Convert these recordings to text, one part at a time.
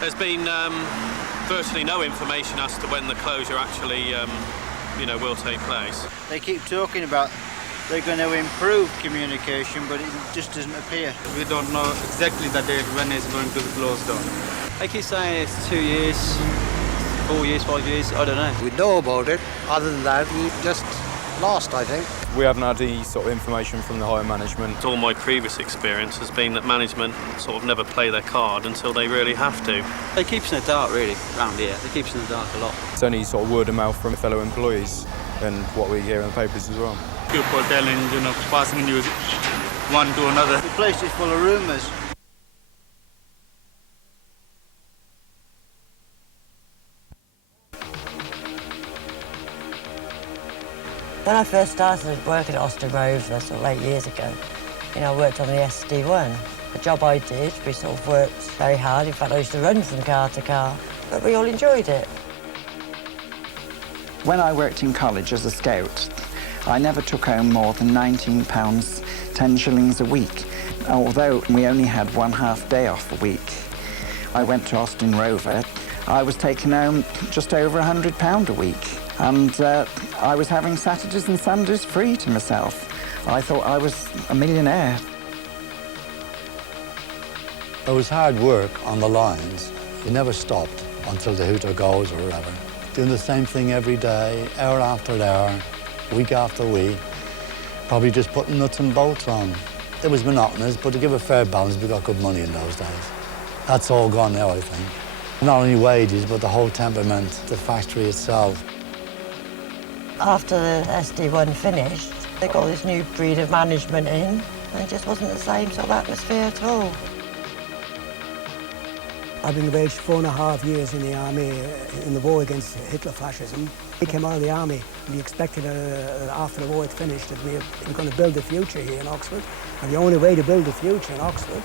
There's been virtually no information as to when the closure actually, will take place. They keep talking about they're going to improve communication, but it just doesn't appear. We don't know exactly the date when it's going to close down. They keep saying it's 2 years, 4 years, 5 years, I don't know. We know about it. Other than that, we just lost, I think. We haven't had any sort of information from the higher management. All my previous experience has been that management sort of never play their card until they really have to. They keep us in the dark, really, around here. They keep us in the dark a lot. It's only sort of word of mouth from fellow employees and what we hear in the papers as well. People telling, passing news one to another. The place is full of rumours. When I first started working at Austin Rover, sort of 8 years ago, I worked on the SD1. The job I did, we sort of worked very hard. In fact, I used to run from car to car, but we all enjoyed it. When I worked in college as a scout, I never took home more than £19, 10 shillings a week, although we only had 1/2 day off a week. I went to Austin Rover. I was taking home just over £100 a week, and I was having Saturdays and Sundays free to myself. I thought I was a millionaire. It was hard work on the lines. You never stopped until the hooter goes or whatever. Doing the same thing every day, hour after hour, week after week, probably just putting nuts and bolts on. It was monotonous, but to give a fair balance, we got good money in those days. That's all gone now, I think. Not only wages, but the whole temperament, the factory itself. After the SD1 finished, they got this new breed of management in, and it just wasn't the same sort of atmosphere at all. I've been engaged 4.5 years in the army in the war against Hitler fascism. He came out of the army and we expected after the war had finished that we were going to build a future here in Oxford. And the only way to build a future in Oxford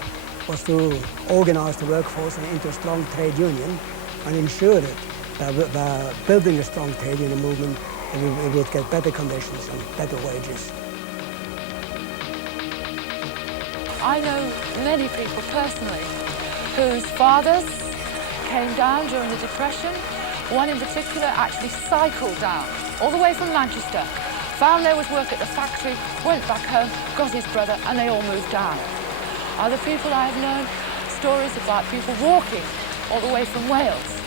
was to organise the workforce into a strong trade union and ensure that by building a strong trade union movement, we would get better conditions and better wages. I know many people personally whose fathers came down during the Depression. One in particular actually cycled down all the way from Manchester, found there was work at the factory, went back home, got his brother, and they all moved down. Other people I have known, stories about people walking all the way from Wales.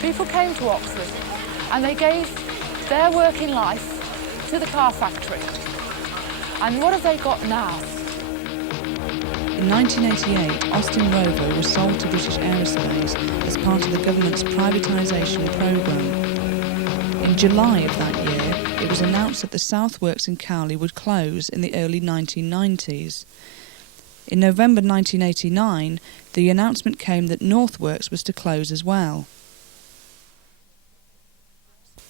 People came to Oxford and they gave their working life to the car factory. And what have they got now? In 1988, Austin Rover was sold to British Aerospace as part of the government's privatisation programme. In July of that year, it was announced that the Southworks in Cowley would close in the early 1990s. In November 1989, the announcement came that Northworks was to close as well.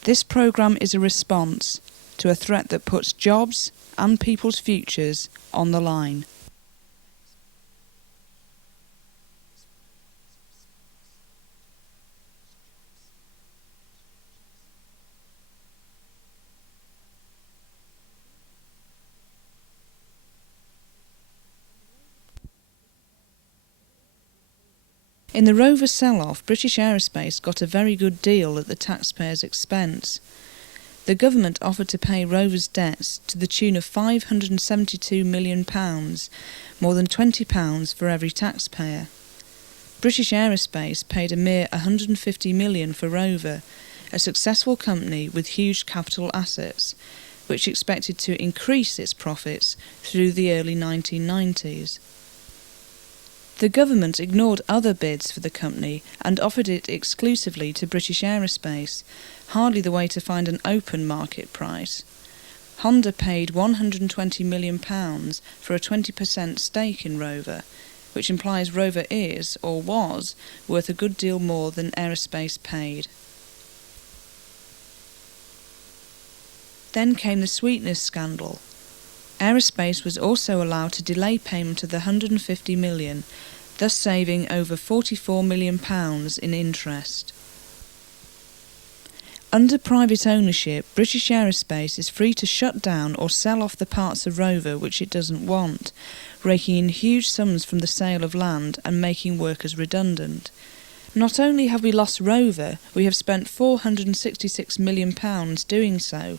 This programme is a response to a threat that puts jobs and people's futures on the line. In the Rover sell-off, British Aerospace got a very good deal at the taxpayers' expense. The government offered to pay Rover's debts to the tune of £572 million, more than £20 for every taxpayer. British Aerospace paid a mere £150 million for Rover, a successful company with huge capital assets, which expected to increase its profits through the early 1990s. The government ignored other bids for the company and offered it exclusively to British Aerospace, hardly the way to find an open market price. Honda paid £120 million for a 20% stake in Rover, which implies Rover is, or was, worth a good deal more than Aerospace paid. Then came the sweetness scandal. Aerospace was also allowed to delay payment of the £150 million, thus saving over £44 million in interest. Under private ownership, British Aerospace is free to shut down or sell off the parts of Rover which it doesn't want, raking in huge sums from the sale of land and making workers redundant. Not only have we lost Rover, we have spent £466 million doing so.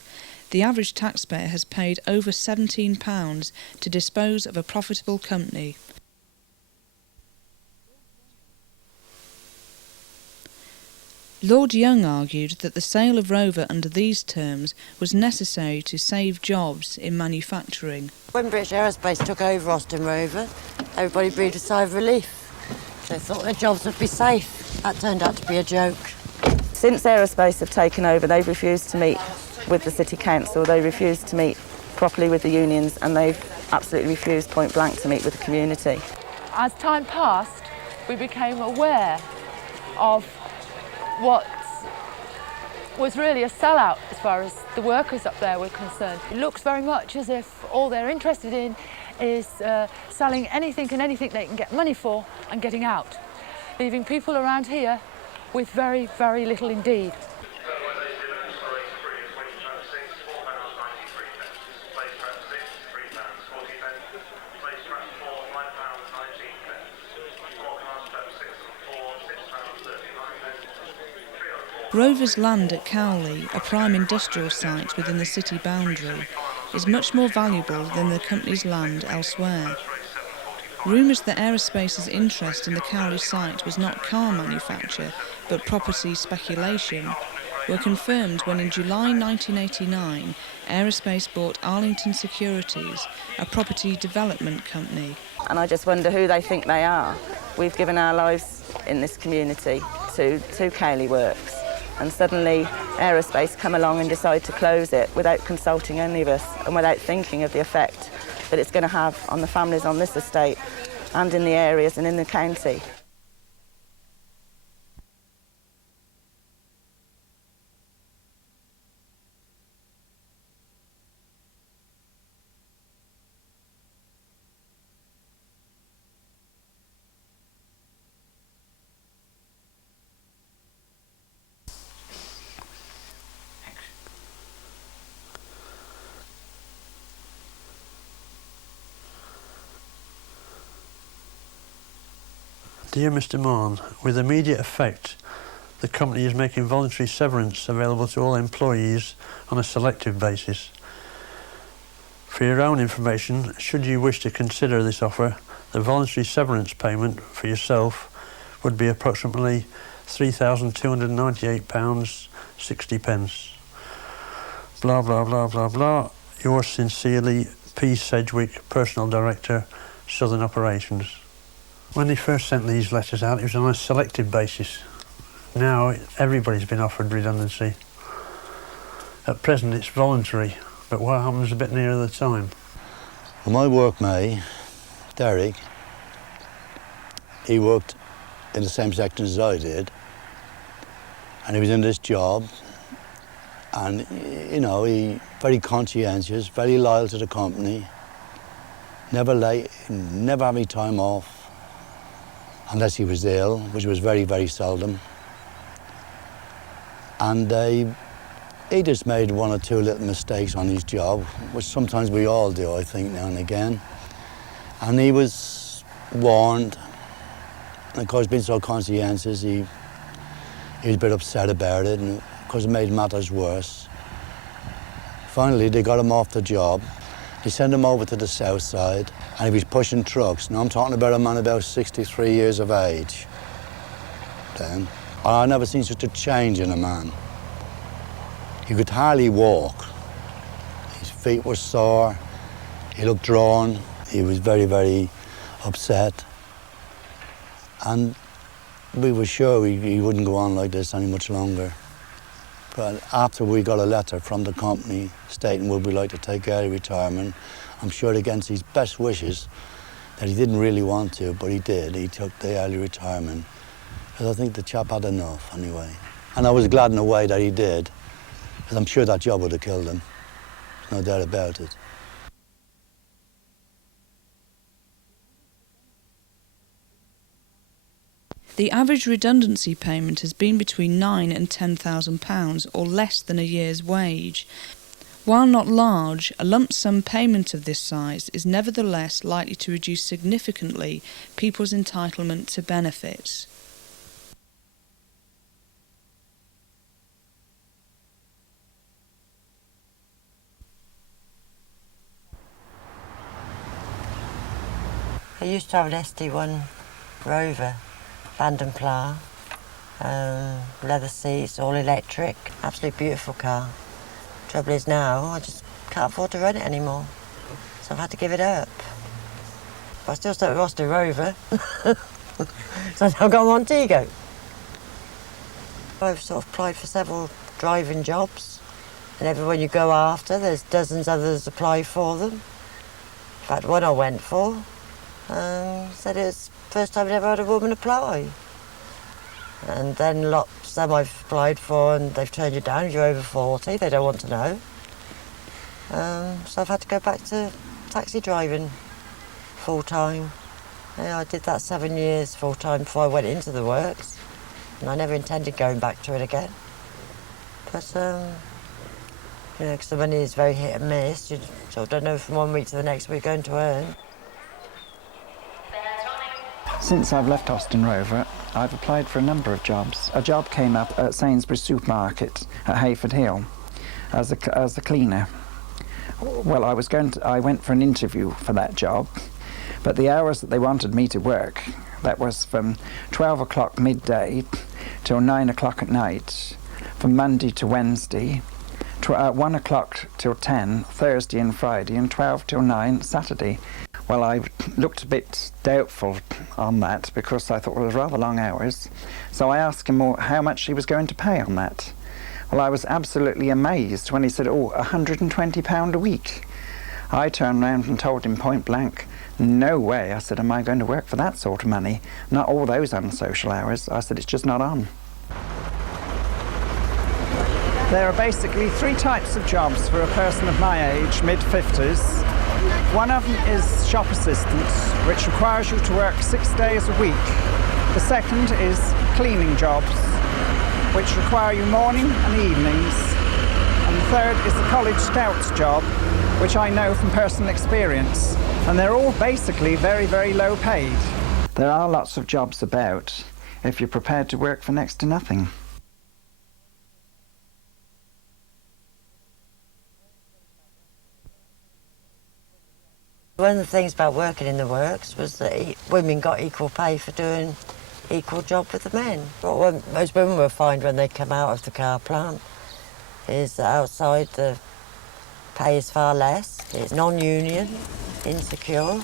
The average taxpayer has paid over £17 to dispose of a profitable company. Lord Young argued that the sale of Rover under these terms was necessary to save jobs in manufacturing. When British Aerospace took over Austin Rover, everybody breathed a sigh of relief. They thought their jobs would be safe. That turned out to be a joke. Since Aerospace have taken over, they've refused to meet with the City Council, they refused to meet properly with the unions, and they've absolutely refused point blank to meet with the community. As time passed, we became aware of what was really a sellout as far as the workers up there were concerned. It looks very much as if all they're interested in is selling anything and anything they can get money for and getting out, leaving people around here with very, very little indeed. Rover's land at Cowley, a prime industrial site within the city boundary, is much more valuable than the company's land elsewhere. Rumours that Aerospace's interest in the Cowley site was not car manufacture, but property speculation, were confirmed when in July 1989 Aerospace bought Arlington Securities, a property development company. And I just wonder who they think they are. We've given our lives in this community to Cowley Works, and suddenly Aerospace come along and decide to close it without consulting any of us and without thinking of the effect that it's going to have on the families on this estate and in the areas and in the county. Dear Mr. Mann, with immediate effect, the company is making voluntary severance available to all employees on a selective basis. For your own information, should you wish to consider this offer, the voluntary severance payment for yourself would be approximately £3,298.60. Blah, blah, blah, blah, blah. Yours sincerely, P. Sedgwick, Personal Director, Southern Operations. When they first sent these letters out, it was on a selective basis. Now, everybody's been offered redundancy. At present, it's voluntary, but what happens a bit nearer the time? Well, my workmate, Derek, he worked in the same section as I did, and he was in this job, and, you know, he very conscientious, very loyal to the company, never late, never had any time off, unless he was ill, which was very, very seldom. And he just made one or two little mistakes on his job, which sometimes we all do, I think, now and again. And he was warned, and of course, being so conscientious, he was a bit upset about it, and of course, it made matters worse. Finally, they got him off the job. They sent him over to the south side, and he was pushing trucks. Now, I'm talking about a man about 63 years of age then. I've never seen such a change in a man. He could hardly walk. His feet were sore. He looked drawn. He was very, very upset. And we were sure he wouldn't go on like this any much longer. But after we got a letter from the company stating would we like to take early retirement, I'm sure against his best wishes that he didn't really want to, but he did. He took the early retirement. Because I think the chap had enough anyway. And I was glad in a way that he did, because I'm sure that job would have killed him. There's no doubt about it. The average redundancy payment has been between £9,000 and £10,000, or less than a year's wage. While not large, a lump sum payment of this size is nevertheless likely to reduce significantly people's entitlement to benefits. I used to have an SD1 Rover, abandoned plough, leather seats, all electric, absolutely beautiful car. Trouble is now, I just can't afford to run it anymore, so I've had to give it up. But I still stuck with Austin Rover, so I've got Montego. I've sort of applied for several driving jobs, and everyone you go after, there's dozens others apply for them. In fact, one I went for said it was the first time I'd ever had a woman apply. And then some I've applied for and they've turned you down if you're over 40, they don't want to know. So I've had to go back to taxi driving full-time. Yeah, I did that 7 years full-time before I went into the works, and I never intended going back to it again. But, you know, because the money is very hit and miss, you sort of don't know from one week to the next what you're going to earn. Since I've left Austin Rover, I've applied for a number of jobs. A job came up at Sainsbury's Supermarket at Hayford Hill as a cleaner. Well, I went for an interview for that job, but the hours that they wanted me to work, that was from 12 o'clock midday till 9 o'clock at night, from Monday to Wednesday, 1 o'clock till 10 Thursday and Friday, and 12 till 9 Saturday. Well, I looked a bit doubtful on that because I thought it was rather long hours. So I asked him how much he was going to pay on that. Well, I was absolutely amazed when he said, £120 a week. I turned round and told him point blank, no way. I said, am I going to work for that sort of money? Not all those unsocial hours. I said, it's just not on. There are basically 3 types of jobs for a person of my age, mid-50s. One of them is shop assistant, which requires you to work 6 days a week. The second is cleaning jobs, which require you morning and evenings. And the third is the college scouts job, which I know from personal experience. And they're all basically very, very low paid. There are lots of jobs about if you're prepared to work for next to nothing. One of the things about working in the works was that women got equal pay for doing equal job with the men. What most women will find when they come out of the car plant is that outside the pay is far less, it's non-union, insecure,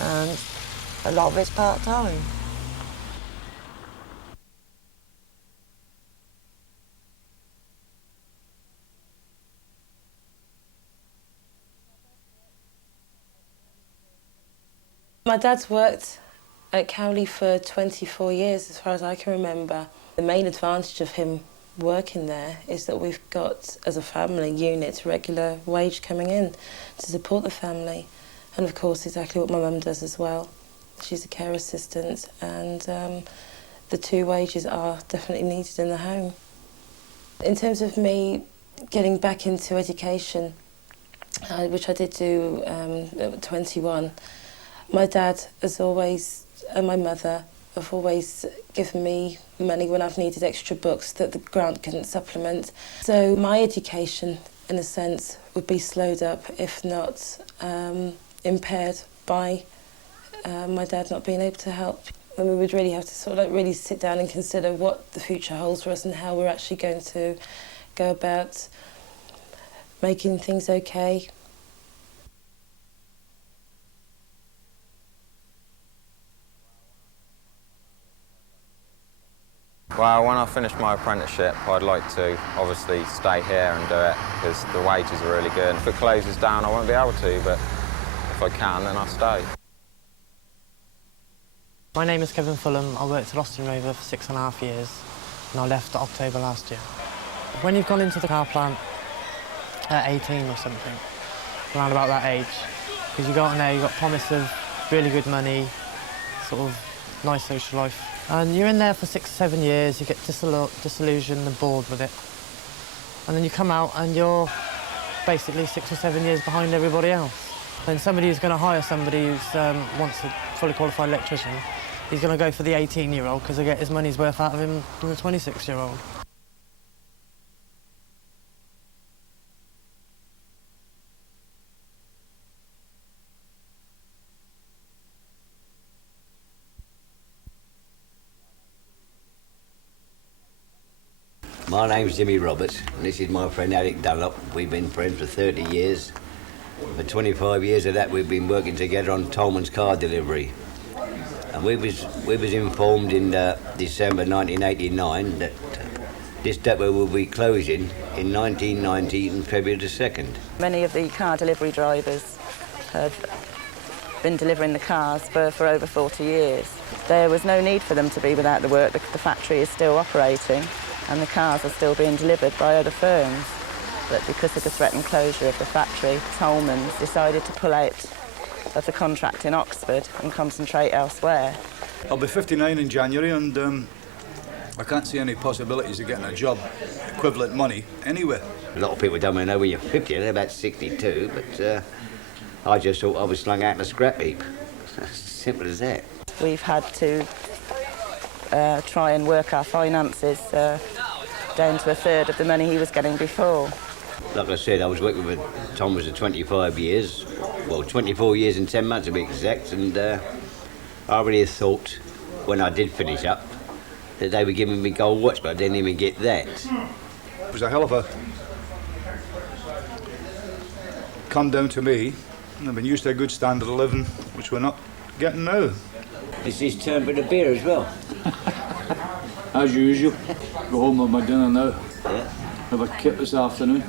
and a lot of it's part-time. My dad's worked at Cowley for 24 years, as far as I can remember. The main advantage of him working there is that we've got, as a family unit, regular wage coming in to support the family. And of course, exactly what my mum does as well. She's a care assistant, and the 2 wages are definitely needed in the home. In terms of me getting back into education, which I did do at 21, my dad has always, and my mother, have always given me money when I've needed extra books that the grant couldn't supplement. So my education, in a sense, would be slowed up, if not impaired by my dad not being able to help. And we would really have to sort of really sit down and consider what the future holds for us and how we're actually going to go about making things okay. Well, when I finish my apprenticeship, I'd like to obviously stay here and do it because the wages are really good. If it closes down, I won't be able to, but if I can, then I'll stay. My name is Kevin Fulham. I worked at Austin Rover for 6.5 years, and I left October last year. When you've gone into the car plant at 18 or something, around about that age, because you go in there, you've got promise of really good money, sort of nice social life. And you're in there for 6 or 7 years, you get disillusioned and bored with it. And then you come out and you're basically 6 or 7 years behind everybody else. And somebody who's going to hire somebody who's wants a fully qualified electrician, he's going to go for the 18-year-old because they get his money's worth out of him than the 26-year-old. My name's Jimmy Roberts, and this is my friend Alec Dunlop. We've been friends for 30 years. For 25 years of that, we've been working together on Tolman's car delivery. And we was informed in December 1989 that this depot will be closing in 1990 on February the 2nd. Many of the car delivery drivers have been delivering the cars for over 40 years. There was no need for them to be without the work because the factory is still operating and the cars are still being delivered by other firms. But because of the threatened closure of the factory, Tolman's decided to pull out of the contract in Oxford and concentrate elsewhere. I'll be 59 in January and I can't see any possibilities of getting a job, equivalent money, anywhere. A lot of people don't know when you're 50, they're about 62, but I just thought I was slung out in a scrap heap. Simple as that. We've had to try and work our finances down to a third of the money he was getting before. Like I said, I was working with Tom for 25 years, well, 24 years and 10 months to be exact, and I really thought, when I did finish up, that they were giving me gold watch, but I didn't even get that. It was a hell of a come down to me. I've been used to a good standard of living, which we're not getting now. This is turned with a beer as well. As usual. Go home with my dinner now. Yeah. Have a kip this afternoon.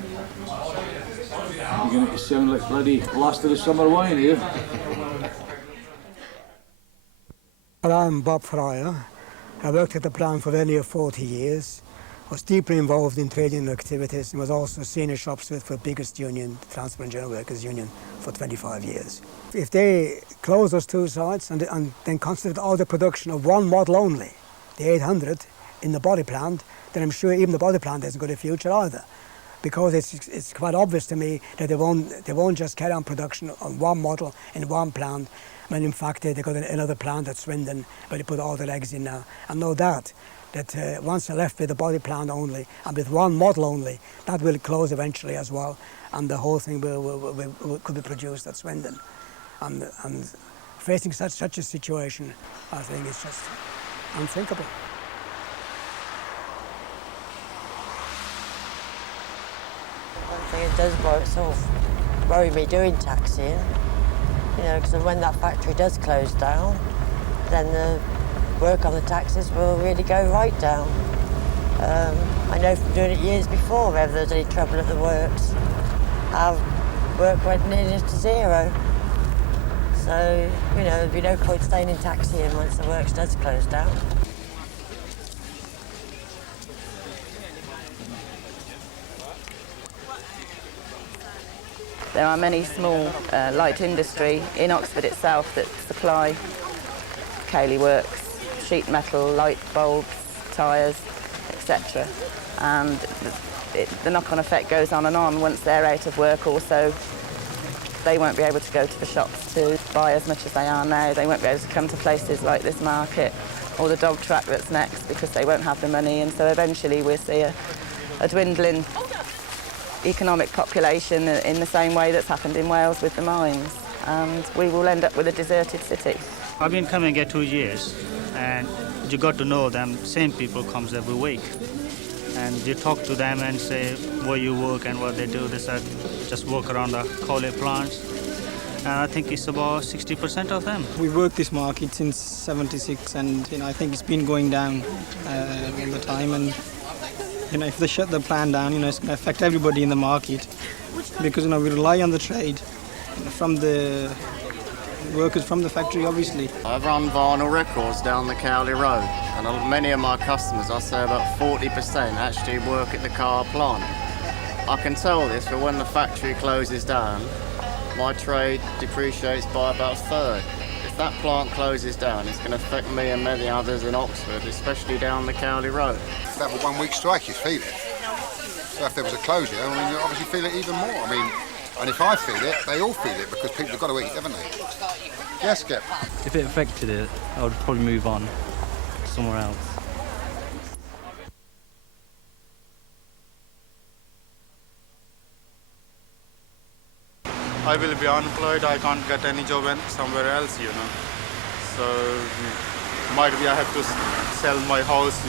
You're going to sound like bloody last of the summer wine here. Well, I'm Bob Fryer. I worked at the plant for nearly 40 years. I was deeply involved in trading activities and was also senior shop steward for the biggest union, the Transport and General Workers Union, for 25 years. If they close those two sites and then concentrate all the production of one model only, the 800, in the body plant, then I'm sure even the body plant hasn't got a future either. Because it's quite obvious to me that they won't just carry on production on one model in one plant, when in fact they've got another plant at Swindon where they put all their eggs in now. And no doubt that once they're left with the body plant only and with one model only, that will close eventually as well, and the whole thing could be produced at Swindon. And facing such a situation, I think it's just unthinkable. One thing it does sort of worry me doing taxiing, you know, because when that factory does close down, then the work on the taxis will really go right down. I know from doing it years before, whenever there's any trouble at the works, our work went nearly to zero. So, you know, there'd be no point staying in taxiing once the works does close down. There are many small light industry in Oxford itself that supply Cayley Works, sheet metal, light bulbs, tyres, etc. And the knock-on effect goes on and on. Once they're out of work also, they won't be able to go to the shops to buy as much as they are now. They won't be able to come to places like this market or the dog track that's next because they won't have the money, and so eventually we'll see a dwindling economic population in the same way that's happened in Wales with the mines, and we will end up with a deserted city. I've been coming here 2 years, and you got to know them. Same people comes every week, and you talk to them and say where you work and what they do. They said just work around the Cayley plants, and I think it's about 60% of them. We worked this market since '76, and I think it's been going down all the time. And if they shut the plant down, it's going to affect everybody in the market, because we rely on the trade from the workers from the factory, obviously. I run vinyl records down the Cayley Road, and many of my customers, I say about 40%, actually work at the car plant. I can tell this, but when the factory closes down, my trade depreciates by about a third. If that plant closes down, it's going to affect me and many others in Oxford, especially down the Cayley Road. If that were 1 week strike, you'd feel it. So if there was a closure, you obviously feel it even more. And if I feel it, they all feel it, because people have got to eat, haven't they? Yes, Skip? If it affected it, I would probably move on somewhere else. I will be unemployed, I can't get any job somewhere else, So might be I have to sell my house,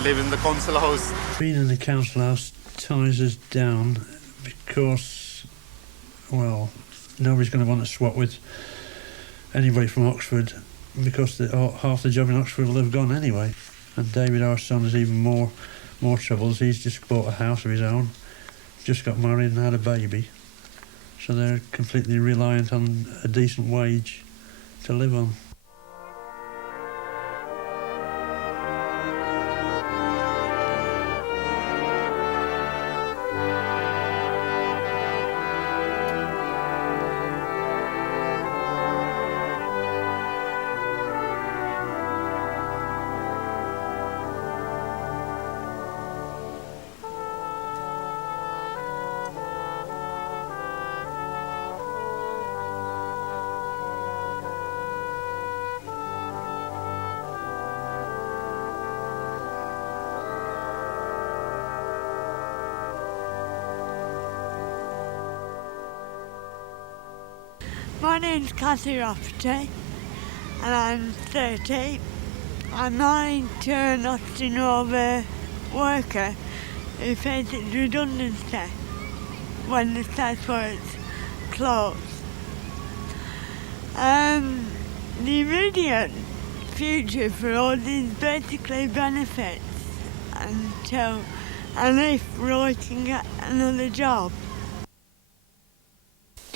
live in the council house. Being in the council house ties us down because, well, nobody's going to want to swap with anybody from Oxford because half the job in Oxford will have gone anyway. And David, our son, has even more troubles. He's just bought a house of his own, just got married and had a baby. So they're completely reliant on a decent wage to live on. My name's Cathy Rafferty and I'm 30. I'm married to an Austin Rover worker who faces redundancy when the South Works closed. The immediate future for us is basically benefits until and if Roy can get another job.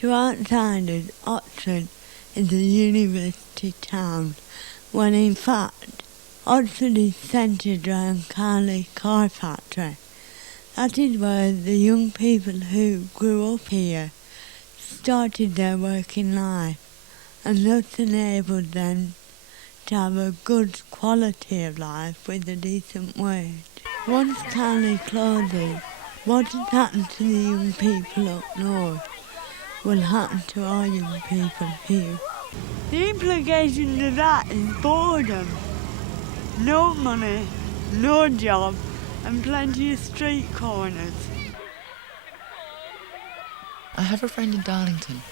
To outsiders, Oxford is a university town, when in fact Oxford is centred around Cowley Car Factory. That is where the young people who grew up here started their working life and thus enabled them to have a good quality of life with a decent wage. Once Cowley closes, what has happened to the young people up north will happen to our young people here. The implication of that is boredom. No money, no job, and plenty of street corners. I have a friend in Darlington,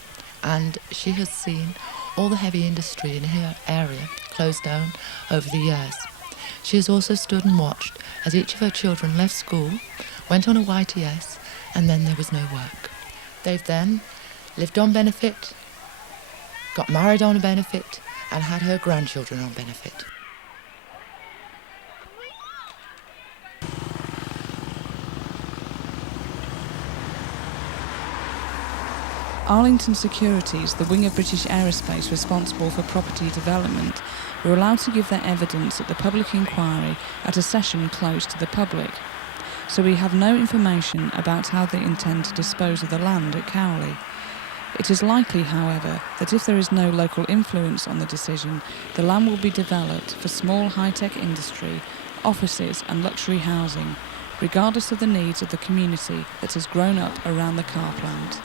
and she has seen all the heavy industry in her area close down over the years. She has also stood and watched as each of her children left school, went on a YTS, and then there was no work. They've then lived on benefit, got married on a benefit, and had her grandchildren on benefit. Arlington Securities, the wing of British Aerospace responsible for property development, were allowed to give their evidence at the public inquiry at a session closed to the public. So we have no information about how they intend to dispose of the land at Cowley. It is likely, however, that if there is no local influence on the decision, the land will be developed for small high-tech industry, offices and luxury housing, regardless of the needs of the community that has grown up around the car plant.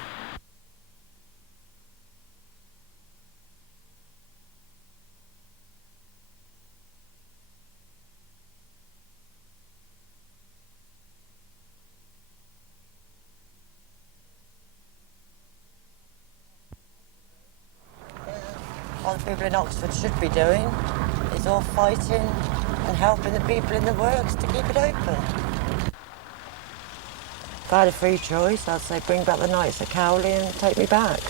What the people in Oxford should be doing is all fighting and helping the people in the works to keep it open. If I had a free choice, I'd say bring back the nights at Cowley and take me back.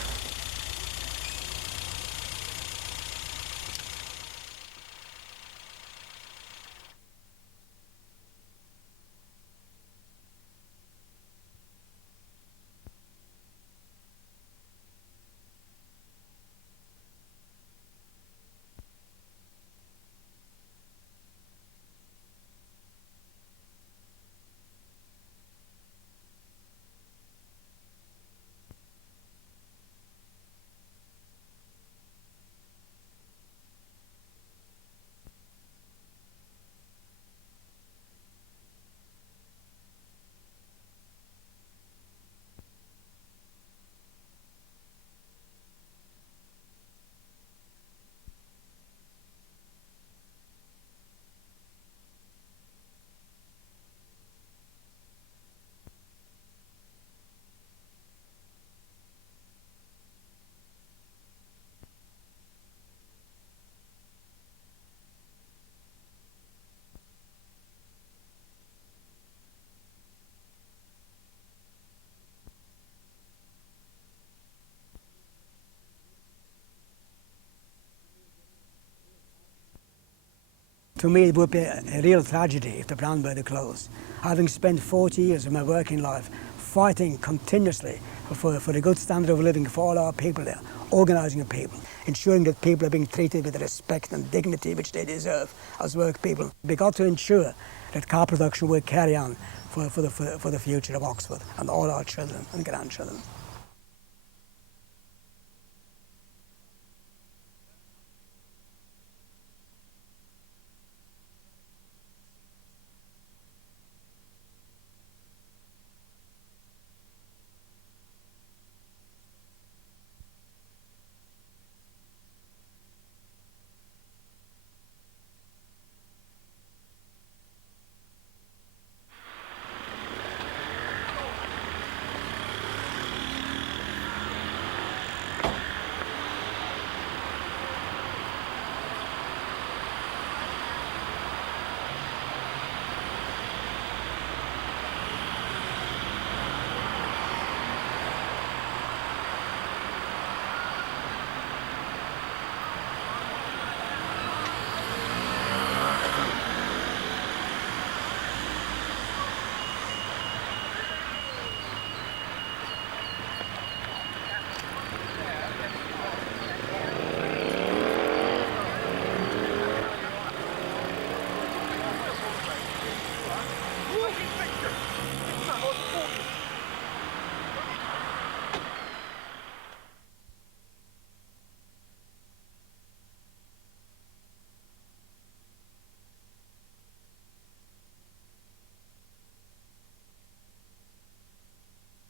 To me, it would be a real tragedy if the plant were to close. Having spent 40 years of my working life fighting continuously for a good standard of living for all our people there, organising the people, ensuring that people are being treated with the respect and dignity which they deserve as work people. We've got to ensure that car production will carry on for the future of Oxford and all our children and grandchildren.